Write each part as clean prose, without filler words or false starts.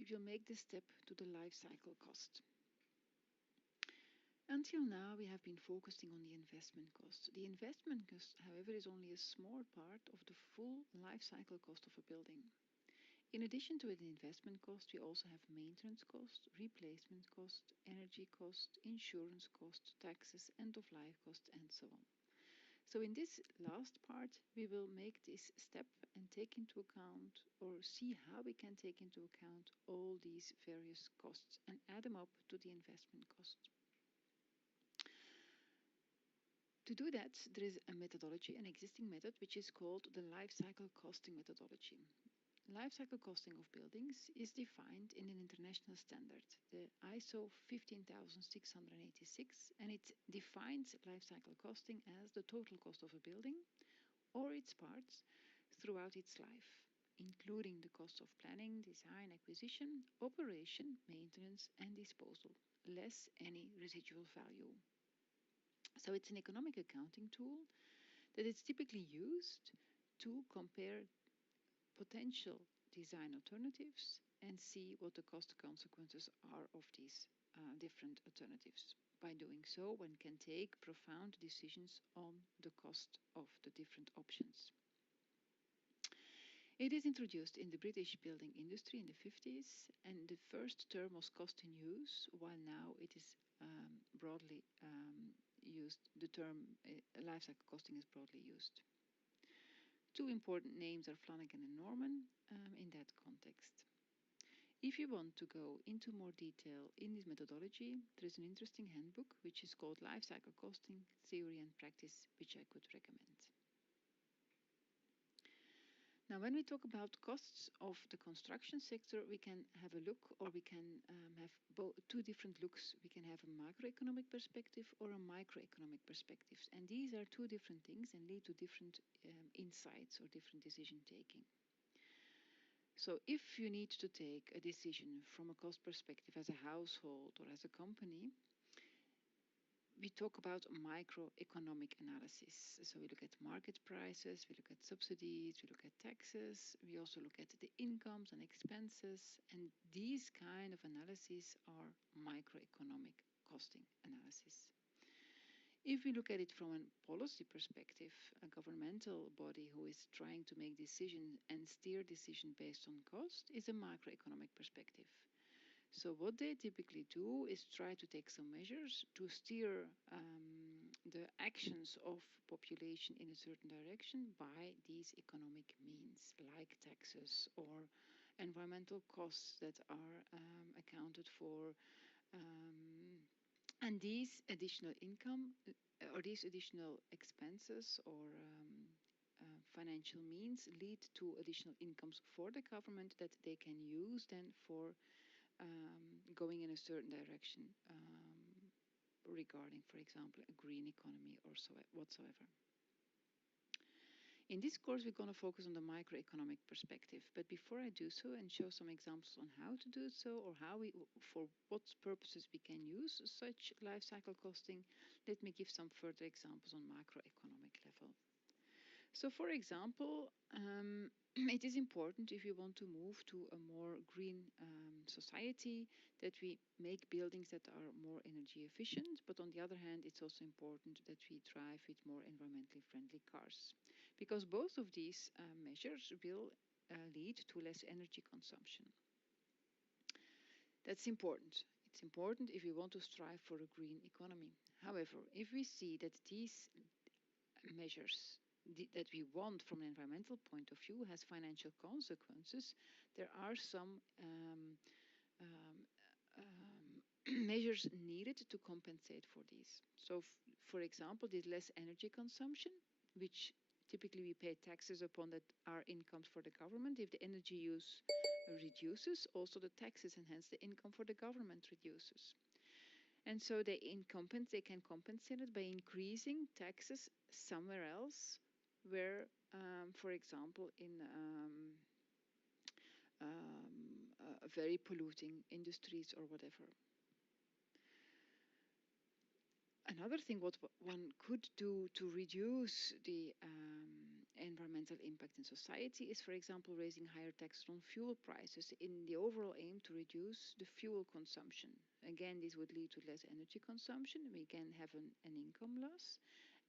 we will make the step to the life cycle cost. Until now, we have been focusing on the investment cost. The investment cost, however, is only a small part of the full life cycle cost of a building. In addition to the investment cost, we also have maintenance cost, replacement cost, energy cost, insurance cost, taxes, end-of-life cost, and so on. So in this last part, we will make this step and take into account or see how we can take into account all these various costs and add them up to the investment cost. To do that, there is a methodology, an existing method, which is called the life cycle costing methodology. Life cycle costing of buildings is defined in an international standard, the ISO 15686, and it defines life cycle costing as the total cost of a building or its parts throughout its life, including the costs of planning, design, acquisition, operation, maintenance, and disposal, less any residual value. So it's an economic accounting tool that is typically used to compare potential design alternatives and see what the cost consequences are of these different alternatives. By doing so, one can take profound decisions on the cost of the different options. It is introduced in the British building industry in the 50s, and the first term was cost in use, while now it is broadly used. The term life cycle costing is broadly used. Two important names are Flanagan and Norman in that context. If you want to go into more detail in this methodology, there is an interesting handbook which is called Life Cycle Costing Theory and Practice, which I could recommend. Now, when we talk about costs of the construction sector, we can have a look, or we can have two different looks. We can have a macroeconomic perspective or a microeconomic perspective. And these are two different things and lead to different insights or different decision taking. So if you need to take a decision from a cost perspective as a household or as a company, we talk about microeconomic analysis. So we look at market prices, we look at subsidies, we look at taxes, we also look at the incomes and expenses, and these kind of analyses are microeconomic costing analysis. If we look at it from a policy perspective, a governmental body who is trying to make decisions and steer decisions based on cost is a macroeconomic perspective. So what they typically do is try to take some measures to steer the actions of population in a certain direction by these economic means, like taxes or environmental costs that are accounted for. And these additional income or these additional expenses or financial means lead to additional incomes for the government that they can use then for going in a certain direction regarding, for example, a green economy or so whatsoever. In this course, we're going to focus on the microeconomic perspective. But before I do so and show some examples on how to do so or for what purposes we can use such life cycle costing, let me give some further examples on macroeconomic level. So, for example, it is important if you want to move to a more green society that we make buildings that are more energy efficient, but on the other hand, it's also important that we drive with more environmentally friendly cars, because both of these measures will lead to less energy consumption. That's important. It's important if we want to strive for a green economy. However, if we see that these measures that we want from an environmental point of view has financial consequences, there are some measures needed to compensate for these. So, for example, the less energy consumption, which typically we pay taxes upon that are incomes for the government. If the energy use reduces, also the taxes and hence the income for the government reduces. And so they can compensate it by increasing taxes somewhere else where, for example, in very polluting industries or whatever. Another thing what one could do to reduce the environmental impact in society is, for example, raising higher taxes on fuel prices in the overall aim to reduce the fuel consumption. Again, this would lead to less energy consumption. We can have an income loss,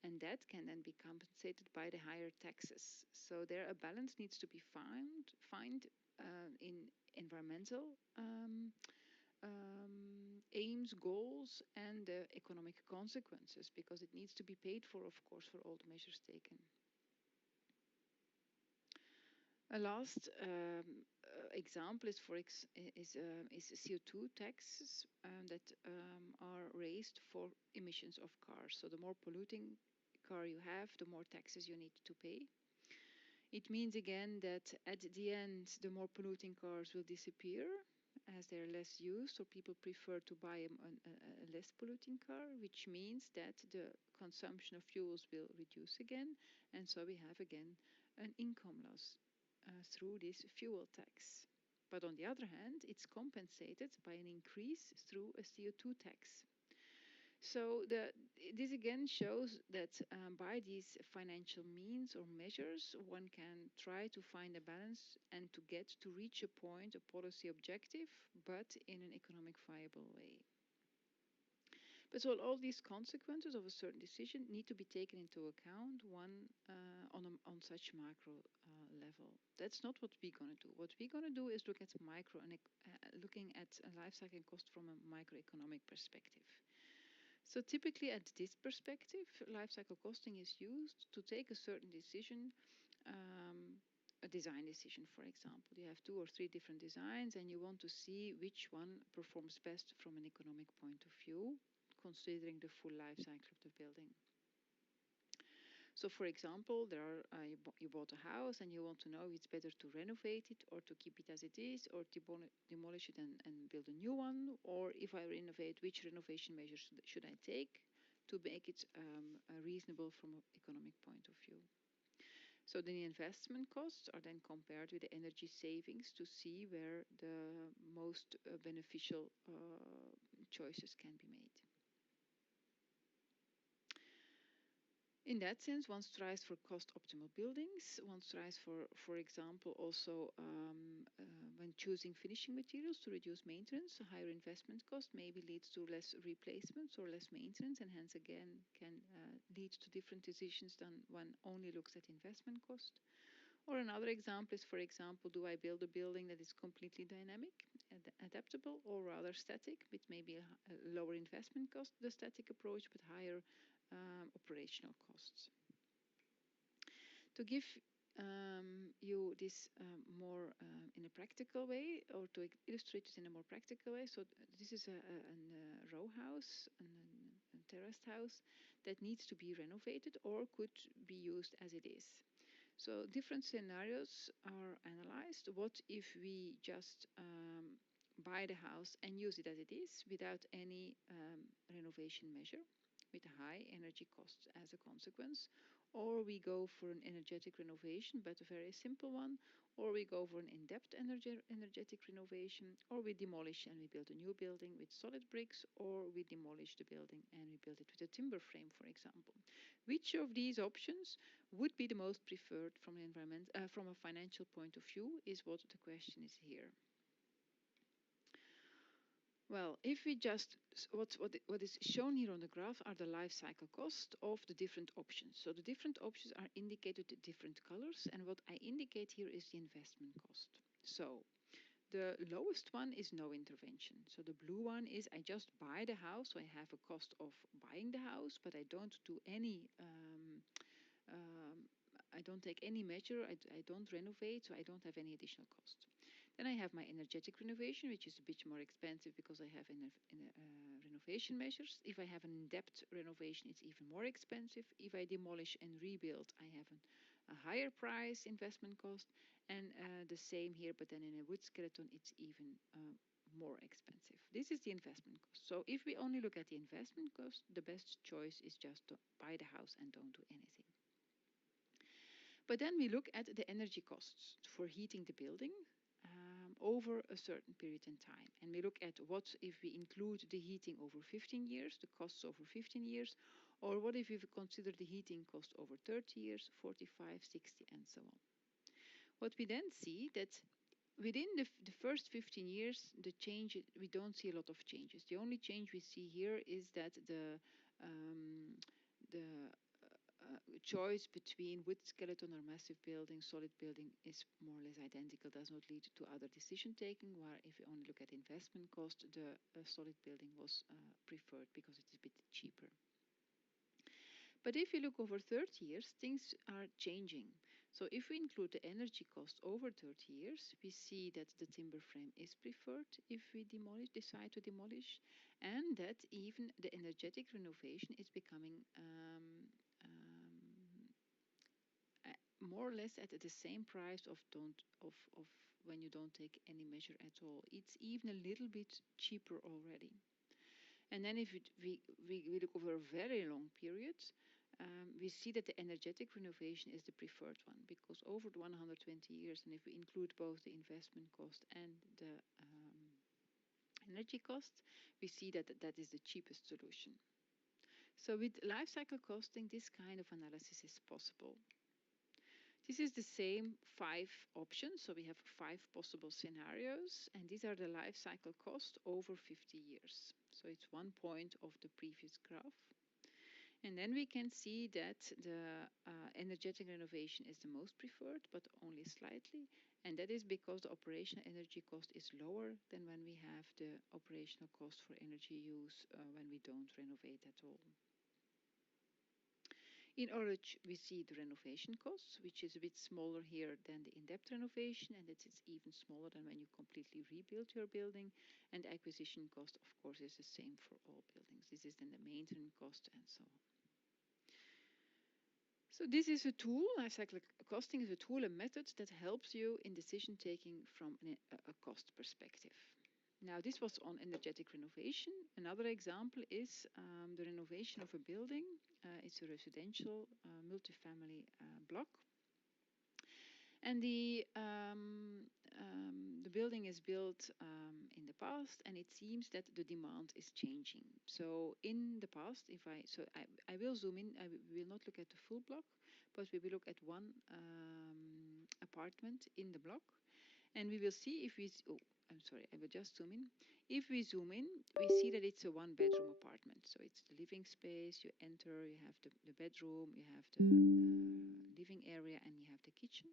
and that can then be compensated by the higher taxes. So there a balance needs to be found in environmental aims, goals, and the economic consequences, because it needs to be paid for, of course, for all the measures taken. A last example is CO2 taxes that are raised for emissions of cars. So the more polluting car you have, the more taxes you need to pay. It means again that at the end, the more polluting cars will disappear as they're less used, so people prefer to buy a less polluting car, which means that the consumption of fuels will reduce again, and so we have again an income loss through this fuel tax. But on the other hand, it's compensated by an increase through a CO2 tax. So this again shows that by these financial means or measures, one can try to find a balance and to reach a point, a policy objective, but in an economic viable way. But so all these consequences of a certain decision need to be taken into account on such macro level. That's not what we're going to do. What we're going to do is look at looking at a life cycle cost from a microeconomic perspective. So typically at this perspective, life cycle costing is used to take a certain decision, a design decision, for example. You have 2 or 3 different designs and you want to see which one performs best from an economic point of view, considering the full life cycle of the building. So for example, you bought a house and you want to know if it's better to renovate it or to keep it as it is, or demolish it and build a new one, or if I renovate, which renovation measures should I take to make it reasonable from an economic point of view. So the investment costs are then compared with the energy savings to see where the most beneficial choices can be made. In that sense, one strives for cost-optimal buildings. One strives for example, also when choosing finishing materials to reduce maintenance. A higher investment cost maybe leads to less replacements or less maintenance, and hence again can lead to different decisions than one only looks at investment cost. Or another example is, for example, do I build a building that is completely dynamic, adaptable, or rather static, with maybe a lower investment cost, the static approach, but higher operational costs. To give you this more in a practical way, or to illustrate it in a more practical way, so this is a row house, a terraced house that needs to be renovated or could be used as it is. So different scenarios are analyzed. What if we just buy the house and use it as it is without any renovation measure, with high energy costs as a consequence? Or we go for an energetic renovation, but a very simple one, or we go for an in-depth energetic renovation, or we demolish and we build a new building with solid bricks, or we demolish the building and we build it with a timber frame, for example. Which of these options would be the most preferred from a financial point of view is what the question is here. Well, if we just, what is shown here on the graph are the life cycle cost of the different options. So the different options are indicated with different colors, and what I indicate here is the investment cost. So the lowest one is no intervention. So the blue one is I just buy the house, so I have a cost of buying the house, but I don't do any I don't take any measure, I don't renovate, so I don't have any additional cost. Then I have my energetic renovation, which is a bit more expensive because I have renovation measures. If I have an in-depth renovation, it's even more expensive. If I demolish and rebuild, I have a higher price investment cost, and the same here, but then in a wood skeleton, it's even more expensive. This is the investment cost. So if we only look at the investment cost, the best choice is just to buy the house and don't do anything. But then we look at the energy costs for heating the building over a certain period in time. And we look at what if we include the heating over 15 years, the costs over 15 years, Or what if you consider the heating cost over 30 years, 45, 60, and so on. What we then see that within the first 15 years, the change, we don't see a lot of changes. The only change we see here is that the choice between wood skeleton or massive building, solid building is more or less identical, does not lead to other decision taking, where if you only look at investment cost, the solid building was preferred because it's a bit cheaper. But if you look over 30 years, things are changing. So if we include the energy cost over 30 years, we see that the timber frame is preferred if we decide to demolish, and that even the energetic renovation is becoming more or less at the same price of when you don't take any measure at all. It's even a little bit cheaper already. And then if we look over a very long period, we see that the energetic renovation is the preferred one, because over the 120 years, and if we include both the investment cost and the energy cost, we see that that is the cheapest solution. So with life cycle costing, this kind of analysis is possible. This is the same 5 options, so we have 5 possible scenarios, and these are the life cycle cost over 50 years. So it's 1 point of the previous graph. And then we can see that the energetic renovation is the most preferred, but only slightly. And that is because the operational energy cost is lower than when we have the operational cost for energy use when we don't renovate at all. In orange, we see the renovation costs, which is a bit smaller here than the in-depth renovation, and it's even smaller than when you completely rebuild your building. And the acquisition cost, of course, is the same for all buildings. This is then the maintenance cost and so on. So this is a tool, life cycle costing is a tool, a method that helps you in decision taking from a cost perspective. Now, this was on energetic renovation. Another example is the renovation of a building. It's a residential multifamily block. And the building is built in the past, and it seems that the demand is changing. So in the past, I will zoom in, we will not look at the full block, but we will look at one apartment in the block, and we will see if we, I will just zoom in. If we zoom in, we see that it's a 1-bedroom apartment. So it's the living space, you enter, you have the bedroom, you have the living area, and you have the kitchen.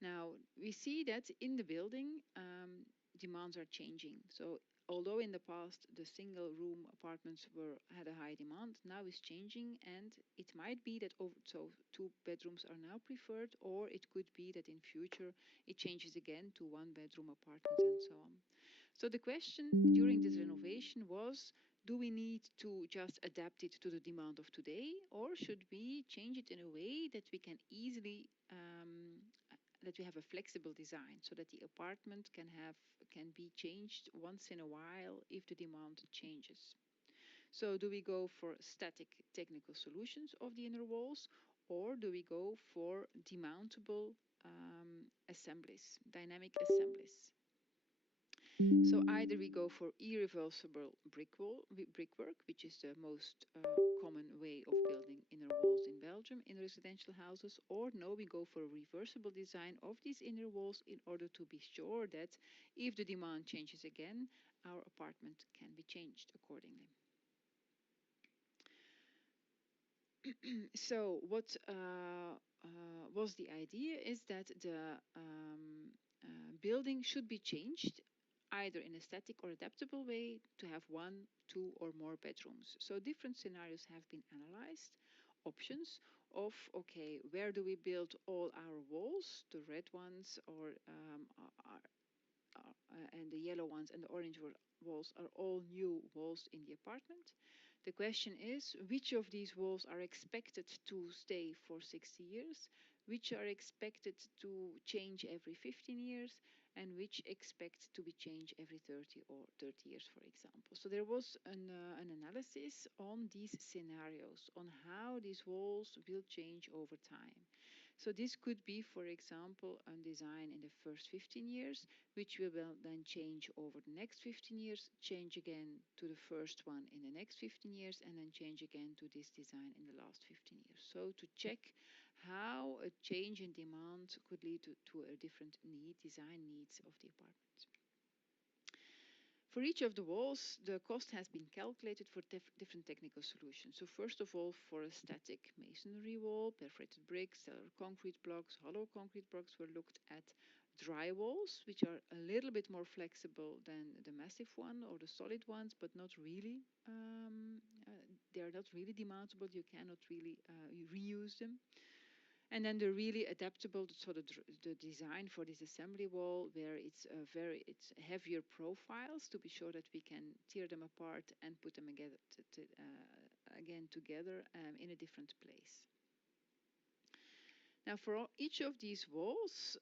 Now, we see that in the building, demands are changing. So although in the past the single room apartments had a high demand, now it's changing, and it might be that 2 bedrooms are now preferred, or it could be that in future it changes again to 1-bedroom apartments and so on. So the question during this renovation was, do we need to just adapt it to the demand of today, or should we change it in a way that we can easily that we have a flexible design so that the apartment can be changed once in a while if the demand changes. So do we go for static technical solutions of the inner walls, or do we go for demountable assemblies, dynamic assemblies? So either we go for irreversible brickwork, which is the most common way of building inner walls in Belgium in residential houses, or no, we go for a reversible design of these inner walls in order to be sure that if the demand changes again, our apartment can be changed accordingly. So what was the idea is that the building should be changed either in a static or adaptable way to have 1, 2, or more bedrooms. So different scenarios have been analyzed, options of, okay, where do we build all our walls, the red ones or and the yellow ones and the orange walls are all new walls in the apartment. The question is, which of these walls are expected to stay for 60 years, which are expected to change every 15 years, and which expect to be changed every 30 years, for example. So there was an analysis on these scenarios, on how these walls will change over time. So this could be, for example, a design in the first 15 years, which we will then change over the next 15 years, change again to the first one in the next 15 years, and then change again to this design in the last 15 years. So to check how a change in demand could lead to a different design needs of the apartment. For each of the walls, the cost has been calculated for different technical solutions. So first of all, for a static masonry wall, perforated bricks, cellular concrete blocks, hollow concrete blocks were looked at. Dry walls, which are a little bit more flexible than the massive one or the solid ones, but not really, they are not really demountable. You cannot really reuse them. And then the really adaptable, so the design for this assembly wall, where it's heavier profiles to be sure that we can tear them apart and put them again together in a different place. Now, for each of these walls,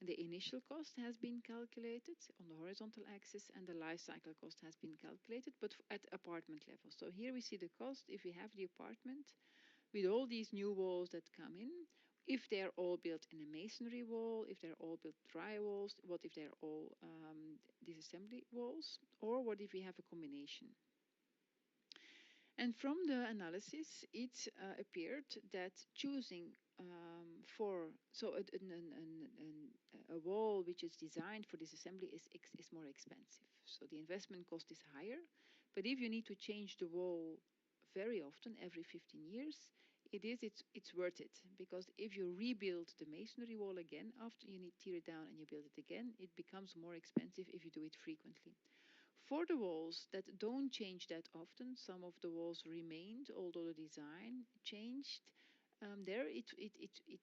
the initial cost has been calculated on the horizontal axis, and the life cycle cost has been calculated, but at apartment level. So here we see the cost if we have the apartment with all these new walls that come in, if they're all built in a masonry wall, if they're all built dry walls, what if they're all disassembly walls, or what if we have a combination. And from the analysis, it appeared that choosing a wall which is designed for disassembly is more expensive. So the investment cost is higher, but if you need to change the wall very often, every 15 years, it's worth it, because if you rebuild the masonry wall again after you tear it down and you build it again, it becomes more expensive if you do it frequently. For the walls that don't change that often, some of the walls remained, although the design changed. There it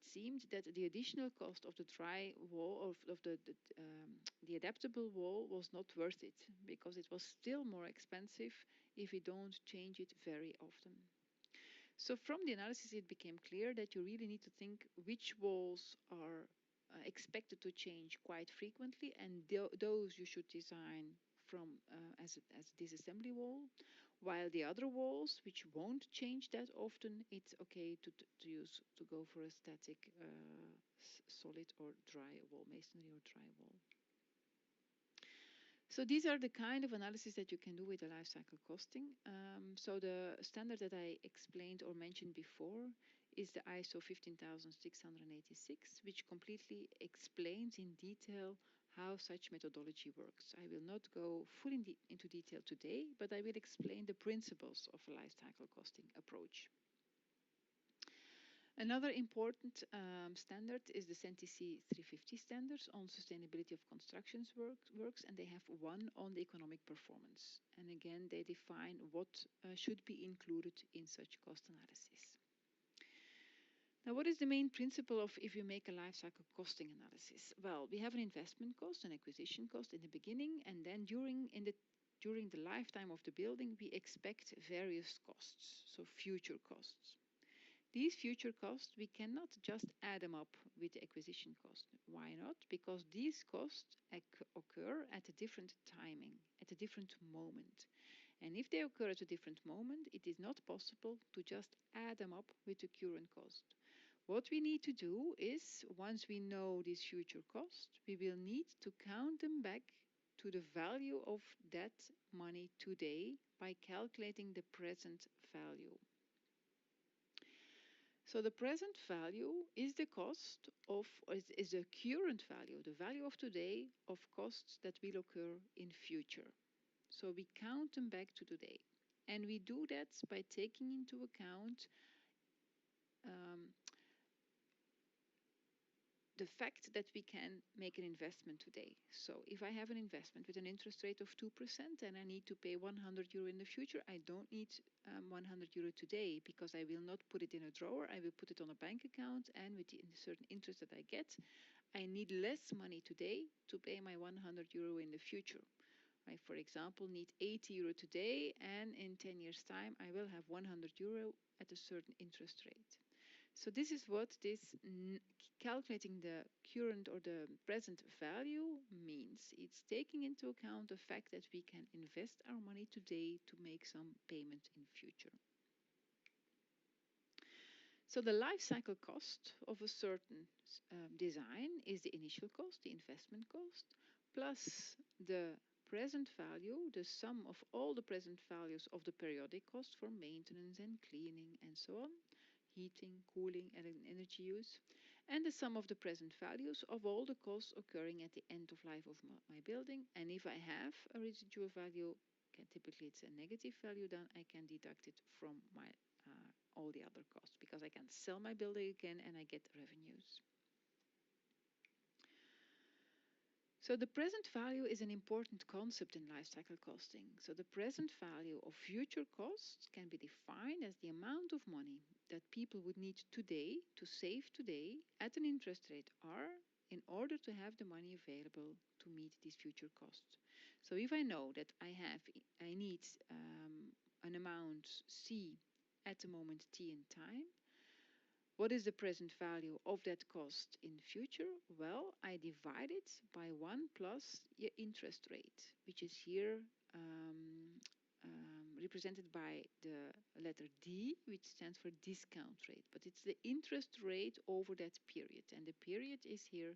seemed that the additional cost of the dry wall, of the adaptable wall, was not worth it, because it was still more expensive if you don't change it very often. So from the analysis, it became clear that you really need to think which walls are expected to change quite frequently, and those you should design from as a disassembly wall, while the other walls which won't change that often, it's okay to go for a static solid or dry wall, masonry or dry wall. So these are the kind of analysis that you can do with the life cycle costing. So the standard that I explained or mentioned before is the ISO 15686, which completely explains in detail how such methodology works. I will not go fully into detail today, but I will explain the principles of a life cycle costing approach. Another important standard is the CENTIC 350 standards on sustainability of constructions works, and they have one on the economic performance. And again, they define what should be included in such cost analysis. Now, what is the main principle of if you make a life cycle costing analysis? Well, we have an investment cost, an acquisition cost in the beginning, and then during the lifetime of the building, we expect various costs, so future costs. These future costs, we cannot just add them up with the acquisition cost. Why not? Because these costs occur at a different timing, at a different moment. And if they occur at a different moment, it is not possible to just add them up with the current cost. What we need to do is, once we know this future cost, we will need to count them back to the value of that money today by calculating the present value. So the present value is the cost of, or is the current value, the value of today of costs that will occur in future. So we count them back to today. And we do that by taking into account the fact that we can make an investment today. So if I have an investment with an interest rate of 2% and I need to pay 100 euro in the future, I don't need 100 euro today, because I will not put it in a drawer. I will put it on a bank account, and with the certain interest that I get, I need less money today to pay my 100 euro in the future. I, for example, need 80 euro today, and in 10 years' time, I will have 100 euro at a certain interest rate. So this is what this calculating the current or the present value means. It's taking into account the fact that we can invest our money today to make some payment in future. So the life cycle cost of a certain design is the initial cost, the investment cost, plus the present value, the sum of all the present values of the periodic cost for maintenance and cleaning and so on, heating, cooling, and energy use, and the sum of the present values of all the costs occurring at the end of life of my building. And if I have a residual value, typically it's a negative value, then I can deduct it from my all the other costs, because I can sell my building again and I get revenues. So the present value is an important concept in life cycle costing. So the present value of future costs can be defined as the amount of money that people would need today to save today at an interest rate R in order to have the money available to meet these future costs. So if I know that I need an amount C at the moment T in time, what is the present value of that cost in future? Well, I divide it by 1 plus your interest rate, which is here represented by the letter D, which stands for discount rate. But it's the interest rate over that period, and the period is here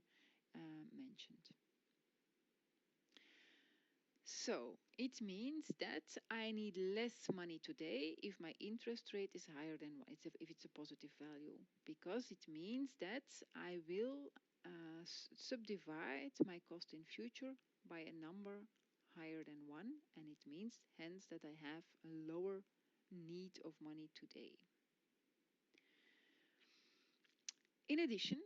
mentioned. So it means that I need less money today if my interest rate is higher than 1, if it's a positive value, because it means that I will subdivide my cost in future by a number higher than 1, and it means hence that I have a lower need of money today. In addition,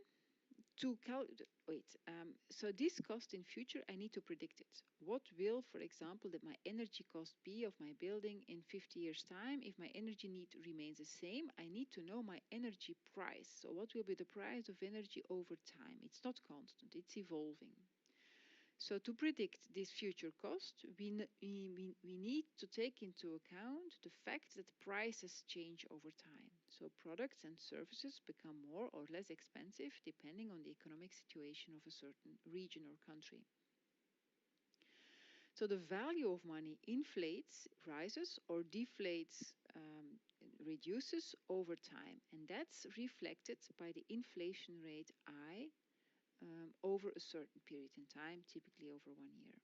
so this cost in future, I need to predict it. What will, for example, my energy cost be of my building in 50 years' time? If my energy need remains the same, I need to know my energy price. So what will be the price of energy over time? It's not constant, it's evolving. So to predict this future cost, we need to take into account the fact that prices change over time. So products and services become more or less expensive depending on the economic situation of a certain region or country. So the value of money inflates, rises, or deflates, reduces over time. And that's reflected by the inflation rate I over a certain period in time, typically over 1 year.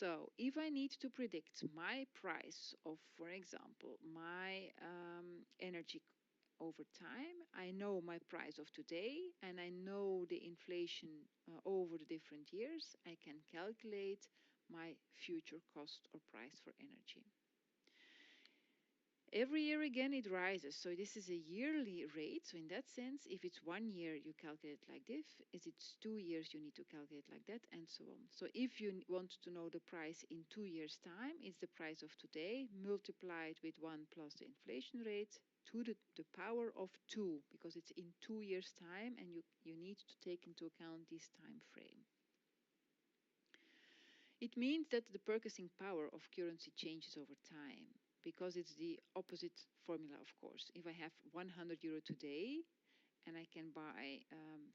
So if I need to predict my price of, for example, my energy over time, I know my price of today and I know the inflation over the different years. I can calculate my future cost or price for energy. Every year again it rises, so this is a yearly rate. So in that sense, if it's 1 year, you calculate like this. If it's 2 years, you need to calculate like that, and so on. So if you want to know the price in 2 years' time, it's the price of today multiplied with 1 plus the inflation rate to the power of 2, because it's in 2 years' time, and you need to take into account this time frame. It means that the purchasing power of currency changes over time, because it's the opposite formula, of course. If I have 100 euro today and I can buy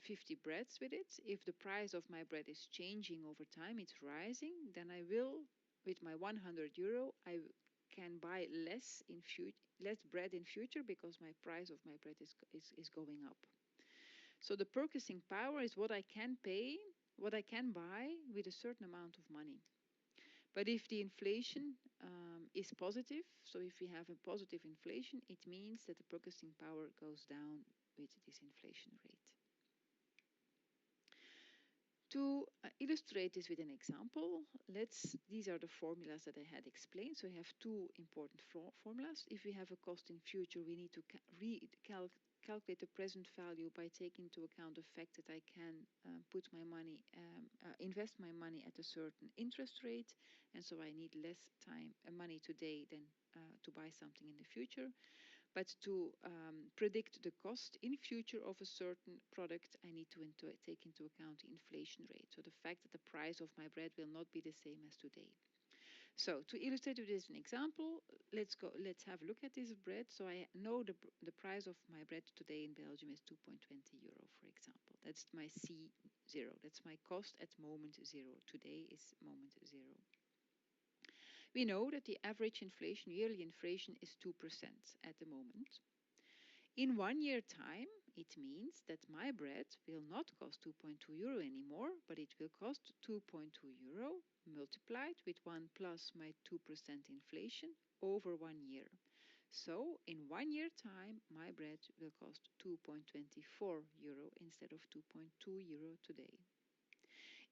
50 breads with it, if the price of my bread is changing over time, it's rising, then I will, with my 100 euro, I can buy less bread in future, because my price of my bread is going up. So the purchasing power is what I can pay, what I can buy with a certain amount of money. But if the inflation is positive, so if we have a positive inflation, it means that the purchasing power goes down with this inflation rate. To illustrate this with an example, these are the formulas that I had explained. So I have two important formulas. If we have a cost in future, we need to calculate the present value by taking into account the fact that I can invest my money at a certain interest rate, and so I need less money today than to buy something in the future. But to predict the cost in future of a certain product, I need to take into account the inflation rate. So the fact that the price of my bread will not be the same as today. So to illustrate with this an example, let's have a look at this bread. So I know the price of my bread today in Belgium is 2.20 euro, for example. That's my C0. That's my cost at moment 0. Today is moment 0. We know that the average inflation, yearly inflation, is 2% at the moment. In 1 year time, it means that my bread will not cost 2.2 euro anymore, but it will cost 2.2 euro multiplied with 1 plus my 2% inflation over 1 year. So in 1 year time, my bread will cost 2.24 euro instead of 2.2 euro today.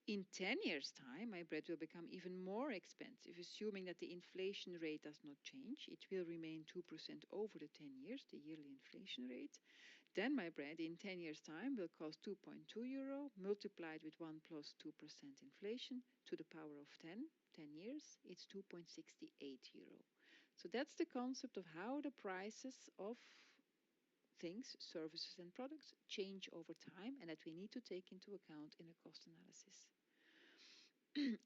In 10 years' time, my bread will become even more expensive, assuming that the inflation rate does not change. It will remain 2% over the 10 years, the yearly inflation rate. Then my bread in 10 years' time will cost 2.2 euro, multiplied with 1 plus 2% inflation to the power of 10 years, it's 2.68 euro. So that's the concept of how the prices of things, services and products change over time, and that we need to take into account in a cost analysis.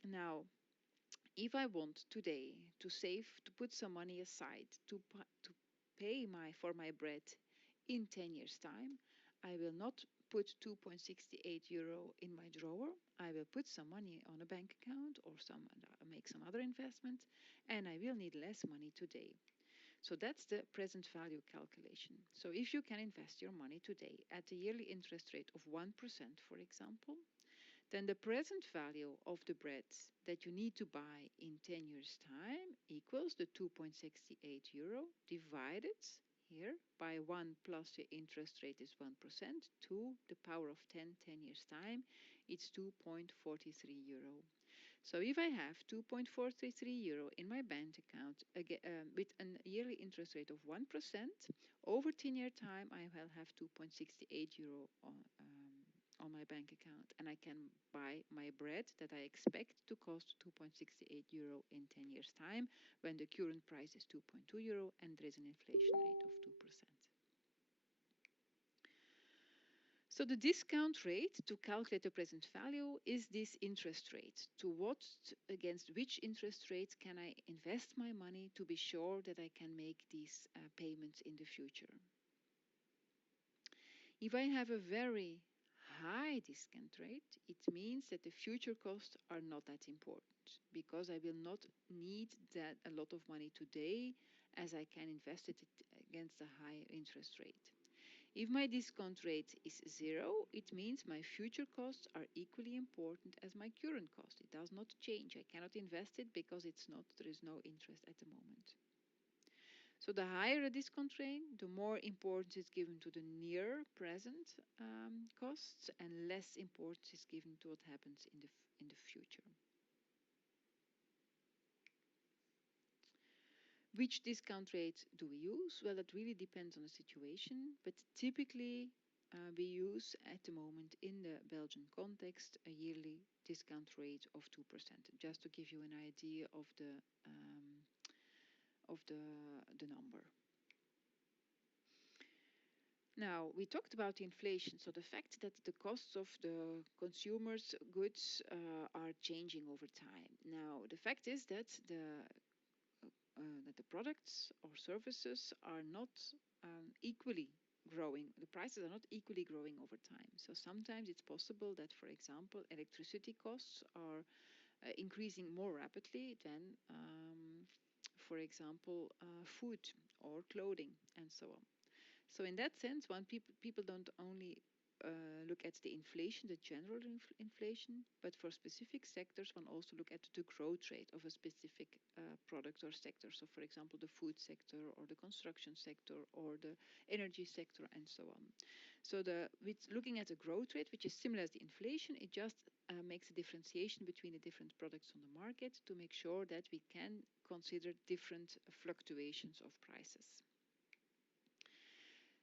Now, if I want today to save, to put some money aside to pay for my bread in 10 years' time, I will not put 2.68 euro in my drawer. I will put some money on a bank account or make some other investment, and I will need less money today. So that's the present value calculation. So if you can invest your money today at a yearly interest rate of 1%, for example, then the present value of the bread that you need to buy in 10 years' time equals the 2.68 euro divided here by 1 plus the interest rate is 1% to the power of 10 years' time. It's 2.43 euro. So if I have 2.433 euro in my bank account with a yearly interest rate of 1%, over 10-year time I will have 2.68 euro on my bank account, and I can buy my bread that I expect to cost 2.68 euro in 10 years' time when the current price is 2.2 euro and there is an inflation rate of 2%. So the discount rate to calculate the present value is this interest rate. Against which interest rate can I invest my money to be sure that I can make these payments in the future? If I have a very high discount rate, it means that the future costs are not that important because I will not need that a lot of money today as I can invest it against a high interest rate. If my discount rate is 0, it means my future costs are equally important as my current cost. It does not change. I cannot invest it because there is no interest at the moment. So the higher the discount rate, the more importance is given to the near present costs and less importance is given to what happens in the future. Which discount rate do we use? Well, it really depends on the situation, but typically we use at the moment in the Belgian context a yearly discount rate of 2%, just to give you an idea of the number. Now, we talked about inflation, so the fact that the costs of the consumers' goods are changing over time. Now, the fact is that the products or services are not equally growing. The prices are not equally growing over time. So sometimes it's possible that, for example, electricity costs are increasing more rapidly than, for example, food or clothing and so on. So in that sense, people don't only look at the inflation, the general inflation, but for specific sectors, one also look at the growth rate of a specific product or sector. So for example, the food sector or the construction sector or the energy sector and so on. So with looking at the growth rate, which is similar to the inflation, it just makes a differentiation between the different products on the market to make sure that we can consider different fluctuations of prices.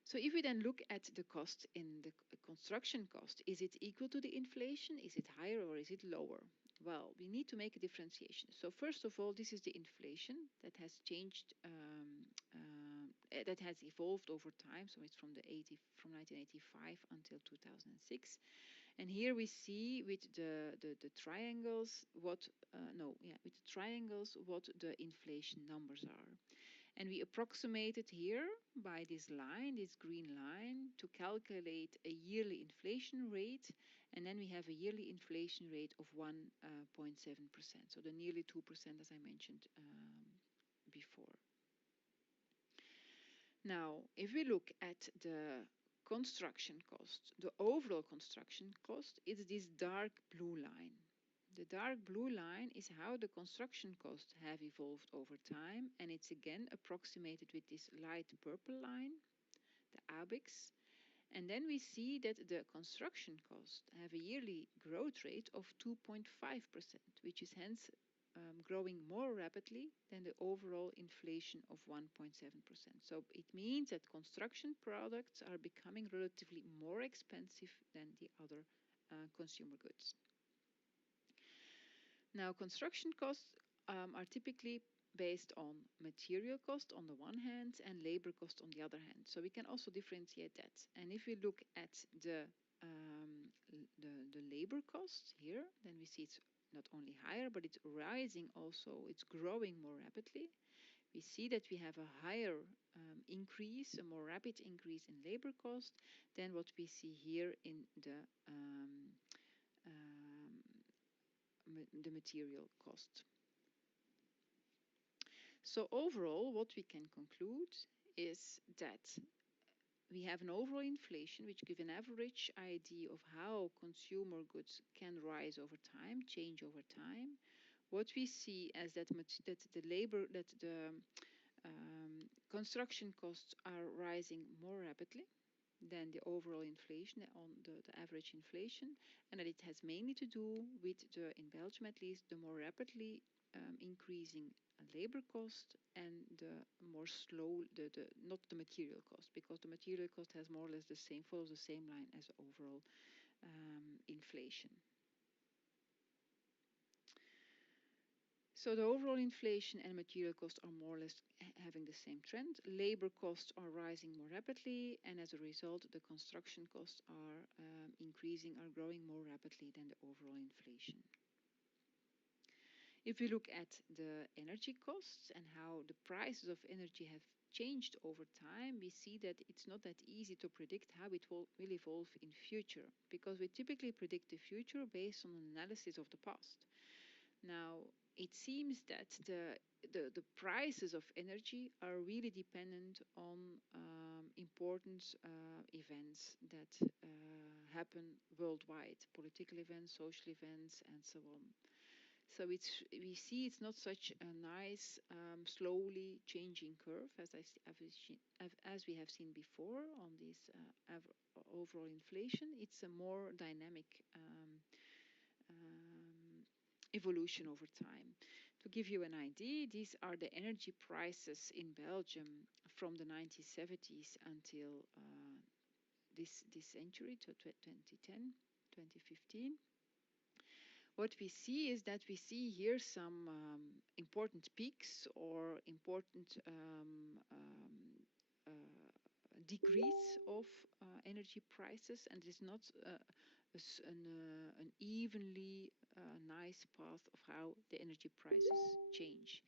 So if we then look at the cost in the construction cost, is it equal to the inflation? Is it higher or is it lower? Well, we need to make a differentiation. So first of all, this is the inflation that has changed, that has evolved over time. So it's from 1985 until 2006. And here we see with the triangles what the inflation numbers are. And we approximated here by this line, this green line, to calculate a yearly inflation rate. And then we have a yearly inflation rate of 1.7%. So the nearly 2%, as I mentioned before. Now, if we look at the construction cost, the overall construction cost is this dark blue line. The dark blue line is how the construction costs have evolved over time, and it's again approximated with this light purple line, the ABEX. And then we see that the construction costs have a yearly growth rate of 2.5%, which is hence growing more rapidly than the overall inflation of 1.7%. So it means that construction products are becoming relatively more expensive than the other consumer goods. Now, construction costs are typically based on material cost on the one hand and labor cost on the other hand. So we can also differentiate that. And if we look at the labor cost here, then we see it's not only higher, but it's rising also. It's growing more rapidly. We see that we have a higher increase, a more rapid increase in labor cost than what we see here in the material cost. So overall, what we can conclude is that we have an overall inflation which gives an average idea of how consumer goods can rise over time, change over time. What we see is that the construction costs are rising more rapidly than the overall inflation on the average inflation, and that it has mainly to do with in Belgium at least, the more rapidly increasing labor cost and the more slow, not the material cost, because the material cost has more or less follows the same line as overall inflation. So the overall inflation and material costs are more or less having the same trend. Labor costs are rising more rapidly, and as a result, the construction costs are growing more rapidly than the overall inflation. If we look at the energy costs and how the prices of energy have changed over time, we see that it's not that easy to predict how it will evolve in future, because we typically predict the future based on an analysis of the past. Now, it seems that the prices of energy are really dependent on important events that happen worldwide, political events, social events, and so on. So we see it's not such a nice, slowly changing curve as we have seen before on this overall inflation. It's a more dynamic evolution over time. To give you an idea, these are the energy prices in Belgium from the 1970s until this century, to 2010, 2015. What we see is that we see here some important peaks or important decrease of energy prices, and it's not an evenly nice path of how the energy prices change.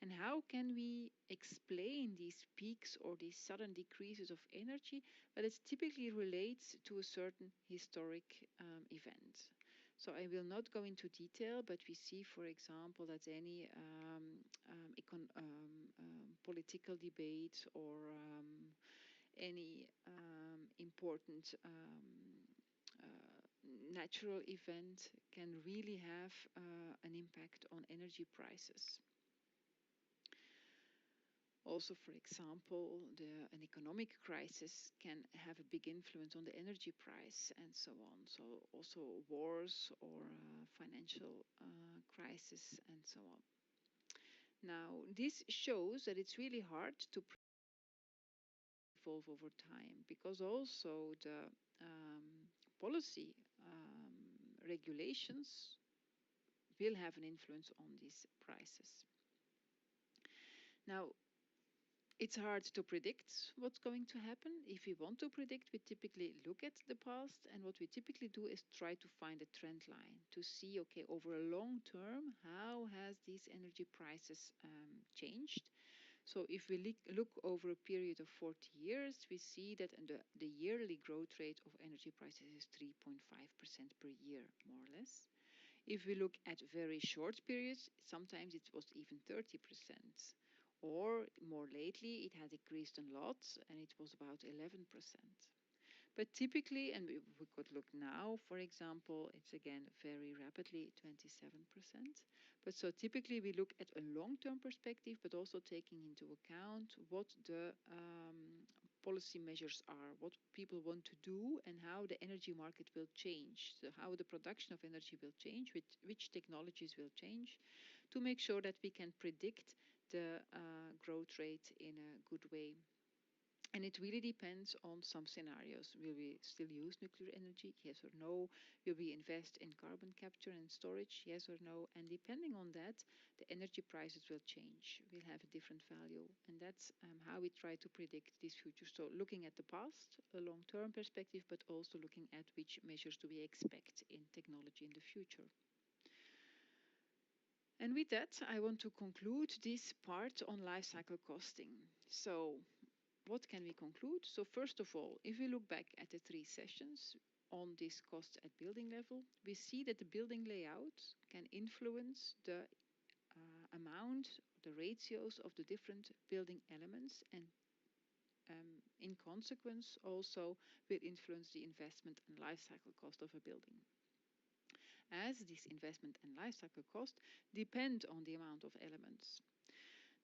And how can we explain these peaks or these sudden decreases of energy? Well, it typically relates to a certain historic event. So I will not go into detail, but we see, for example, that any political debate or any important natural event can really have an impact on energy prices. Also, for example, an economic crisis can have a big influence on the energy price and so on. So also wars or financial crisis and so on. Now, this shows that it's really hard to evolve over time, because also the policy regulations will have an influence on these prices. Now, it's hard to predict what's going to happen. If we want to predict, we typically look at the past, and what we typically do is try to find a trend line to see, okay, over a long term, how has these energy prices changed? So if we look over a period of 40 years, we see that the yearly growth rate of energy prices is 3.5% per year, more or less. If we look at very short periods, sometimes it was even 30%. or more lately, it has increased a lot, and it was about 11%. But typically, and we could look now, for example, it's again very rapidly 27%. But so typically we look at a long-term perspective, but also taking into account what the policy measures are, what people want to do, and how the energy market will change, so how the production of energy will change, which technologies will change, to make sure that we can predict the growth rate in a good way. And it really depends on some scenarios. Will we still use nuclear energy? Yes or no? Will we invest in carbon capture and storage? Yes or no? And depending on that, the energy prices will change. We'll have a different value. And that's how we try to predict this future. So looking at the past, a long-term perspective, but also looking at which measures do we expect in technology in the future. And with that, I want to conclude this part on life cycle costing. So what can we conclude? So first of all, if we look back at the 3 sessions on this cost at building level, we see that the building layout can influence the amount, the ratios of the different building elements, and in consequence also will influence the investment and life cycle cost of a building. As this investment and life cycle cost depend on the amount of elements.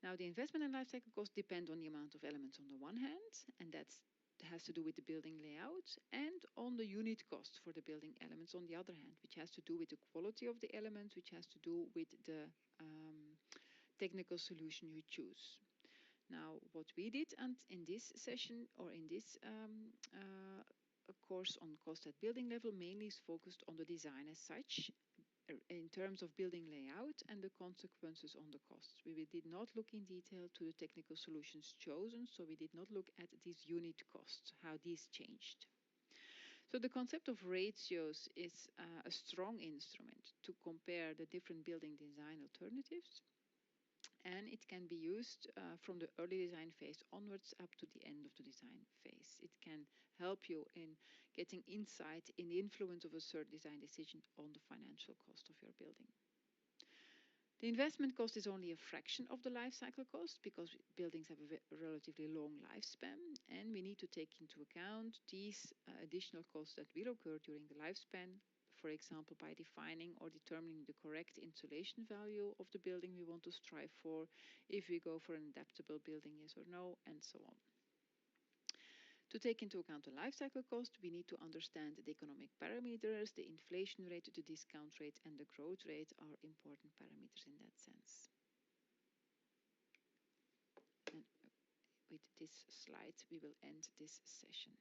Now, the investment and life cycle costs depend on the amount of elements on the one hand, and that has to do with the building layout, and on the unit cost for the building elements on the other hand, which has to do with the quality of the elements, which has to do with the technical solution you choose. Now, what we did in this session or in this course on cost at building level mainly is focused on the design as such, in terms of building layout and the consequences on the costs. We did not look in detail to the technical solutions chosen, so we did not look at these unit costs, how these changed. So the concept of ratios is a strong instrument to compare the different building design alternatives, and it can be used from the early design phase onwards up to the end of the design phase. It can help you in getting insight in the influence of a certain design decision on the financial cost of your building. The investment cost is only a fraction of the life cycle cost because buildings have a relatively long lifespan, and we need to take into account these additional costs that will occur during the lifespan, for example, by defining or determining the correct insulation value of the building we want to strive for, if we go for an adaptable building, yes or no, and so on. To take into account the life cycle cost, we need to understand the economic parameters. The inflation rate, the discount rate, and the growth rate are important parameters in that sense. And with this slide, we will end this session.